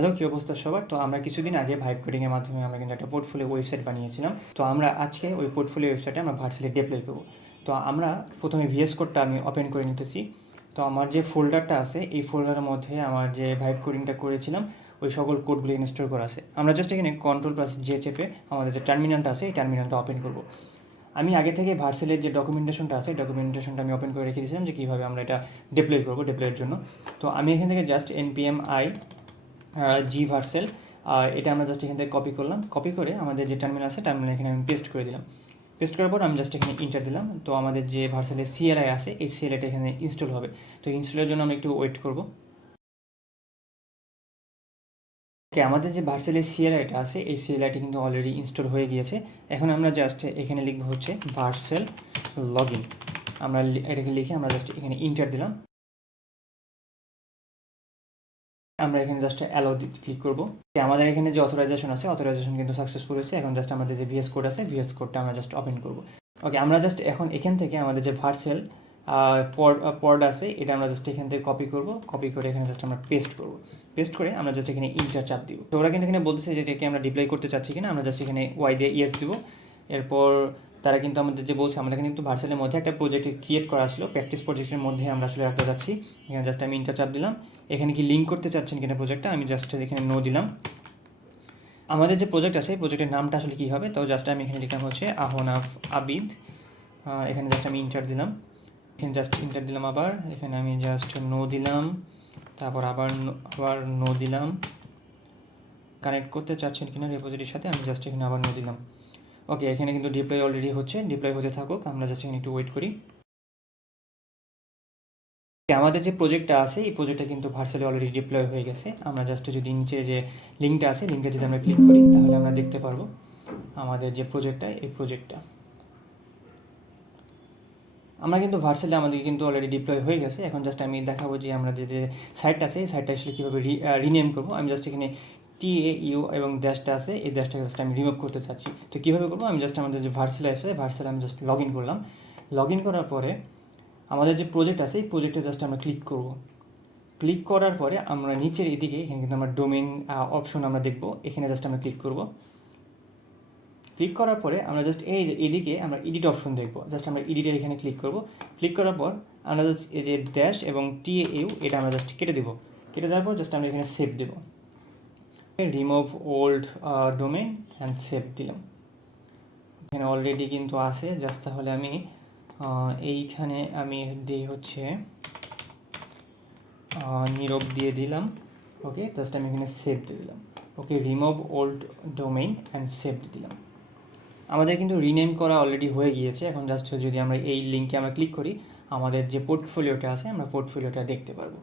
Hello, কী অবস্থা সবার? তো আমরা কিছুদিন আগে ভাইব কোডিংয়ের মাধ্যমে আমরা কিন্তু একটা পোর্টফোলিও ওয়েবসাইট বানিয়েছিলাম। তো আমরা আজকে ওই পোর্টফোলিও ওয়েবসাইটে আমরা ভার্চুয়ালি ডিপ্লয় করব। তো আমরা প্রথমে ভিএস কোডটা আমি ওপেন করে নিতেছি। তো আমার যে ফোল্ডারটা আছে এই ফোল্ডারের মধ্যে আমার যে ভাইব কোডিংটা করেছিলাম ওই সকল কোডগুলো ইনস্টল করা আছে। আমরা জাস্ট এখানে Ctrl+J চেপে আমাদের যে টার্মিনালটা আছে এই টার্মিনালটা ওপেন করব। আমি আগে থেকে ভার্সেলের যে ডকুমেন্টেশনটা আছে ডকুমেন্টেশনটা আমি ওপেন করে রেখে দিয়েছিলাম যে কীভাবে আমরা এটা ডিপ্লয় করবো ডিপ্লয়ের জন্য। তো আমি এখান থেকে জাস্ট npm i জি ভার্সেল এটা আমরা জাস্ট এখান থেকে কপি করলাম। কপি করে আমাদের যে টার্মিনাল আছে টার্মিনাল এখানে আমি পেস্ট করে দিলাম। পেস্ট করার পর আমি জাস্ট এখানে ইন্টার দিলাম। তো আমাদের যে ভার্সেলের সিএলআই আছে এই সিএলআইটা এখানে ইনস্টল হবে। তো ইনস্টলের জন্য আমি একটু ওয়েট করব। ওকে, আমাদের যে ভার্সেলের সিএলআইটা আছে এই সিএলআইটা কিন্তু অলরেডি ইনস্টল হয়ে গিয়েছে। এখন আমরা জাস্ট এখানে লিখবো হচ্ছে ভার্সেল লগইন। আমরা এটাকে লিখে আমরা জাস্ট এখানে ইন্টার দিলাম। আমরা এখানে জাস্ট অ্যালাউ ক্লিক করবো। আমাদের এখানে যে অথরাইজেশন আছে অথরাইজেশন কিন্তু সাকসেসফুল হয়েছে। এখন জাস্ট আমাদের যে ভিএস কোড আছে ভিএস কোডটা আমরা জাস্ট ওপেন করবো। ওকে, আমরা জাস্ট এখন এখান থেকে আমাদের যে ভার্সেল পড আছে এটা আমরা জাস্ট এখান থেকে কপি করব। কপি করে এখানে জাস্ট আমরা পেস্ট করব। পেস্ট করে আমরা জাস্ট এখানে ইন্টার চাপ দিব। তো ওরা কিন্তু এখানে বলতেছে যে এটাকে আমরা ডিপ্লয় করতে চাচ্ছি কিনা। আমরা জাস্ট এখানে ওয়াই দিয়ে ইয়েস দিব। এরপর তারা কিন্তু আমাদের যে বলছে আমাদের কিন্তু ভার্সেলের মধ্যে একটা প্রজেক্ট ক্রিয়েট করা ছিল, প্র্যাকটিস প্রজেক্টের মধ্যে আমরা আসলে রাখতে যাচ্ছি। এখানে জাস্ট আমি ইন্টার চাপ দিলাম। এখানে কি লিঙ্ক করতে চাচ্ছেন কিনা প্রজেক্টটা, আমি জাস্ট এখানে নো দিলাম। আমাদের যে প্রজেক্ট আছে প্রজেক্টের নামটা আসলে কী হবে, তো জাস্ট আমি এখানে লিখলাম হচ্ছে আহনাফ আবিদ। এখানে জাস্ট আমি ইন্টার দিলাম। এখানে জাস্ট ইন্টার দিলাম, আবার এখানে আমি জাস্ট নো দিলাম, তারপর আবার নো দিলাম। কানেক্ট করতে চাচ্ছেন কিনা রেপোজিটরির সাথে, আমি জাস্ট এখানে আবার নো দিলাম। ওকে, এখানে কিন্তু ডিপ্লয় অলরেডি হচ্ছে, ডিপ্লয় হতে থাকুক, আমরা জাস্ট এখানে একটু ওয়েট করি। আমাদের যে প্রজেক্টটা আছে এই প্রজেক্টটা কিন্তু ভার্চুয়ালি অলরেডি ডিপ্লয় হয়ে গেছে। আমরা জাস্ট যদি নিচে যে লিঙ্কটা আছে লিঙ্কটা যদি আমরা ক্লিক করি তাহলে আমরা দেখতে পারবো আমাদের যে প্রজেক্টটা এই প্রজেক্টটা আমরা কিন্তু ভার্চুয়ালি আমাদের কিন্তু অলরেডি ডিপ্লয় হয়ে গেছে। এখন জাস্ট আমি দেখাবো যে আমরা যে সাইটটা আছে এই সাইটটা আসলে কীভাবে রিনেম করবো। আমি জাস্ট এখানে TAU এবং ড্যাশটা আছে এই ড্যাশটাকে জাস্ট আমি রিমুভ করতে চাচ্ছি। তো কীভাবে করবো, আমি জাস্ট আমাদের যে ভার্চুয়াল আছে ভার্চুয়াল আমি জাস্ট লগ ইন করলাম। লগ ইন করার পরে আমাদের যে প্রজেক্ট আছে এই প্রজেক্টে জাস্ট আমরা ক্লিক করব। ক্লিক করার পরে আমরা নিচের এদিকে এখানে কিন্তু আমরা ডোমেইন অপশন আমরা দেখব, এখানে জাস্ট আমরা ক্লিক করব। ক্লিক করার পরে আমরা জাস্ট এইদিকে আমরা এডিট অপশন দেখব, জাস্ট আমরা এডিটের এখানে ক্লিক করব। ক্লিক করার পর আমরা জাস্ট এই যে ড্যাশ এবং TAU এটা আমরা জাস্ট কেটে দেবো। কেটে দেওয়ার পর জাস্ট আমরা এখানে সেভ দেবো। Remove old domain and save দিলাম। এখানে অলরেডি কিন্তু আছে, জাস্ট তাহলে আমি এইখানে আমি দিই হচ্ছে নীরব দিয়ে দিলাম। ওকে, জাস্ট আমি এখানে সেভ দিয়ে দিলাম। Okay, remove old domain and save দিয়ে দিলাম। আমাদের কিন্তু রিনেম করা অলরেডি হয়ে গিয়েছে। এখন জাস্ট যদি আমরা এই লিঙ্কে আমরা ক্লিক করি আমাদের যে পোর্টফোলিওটা আছে আমরা পোর্টফোলিওটা দেখতে পারবো।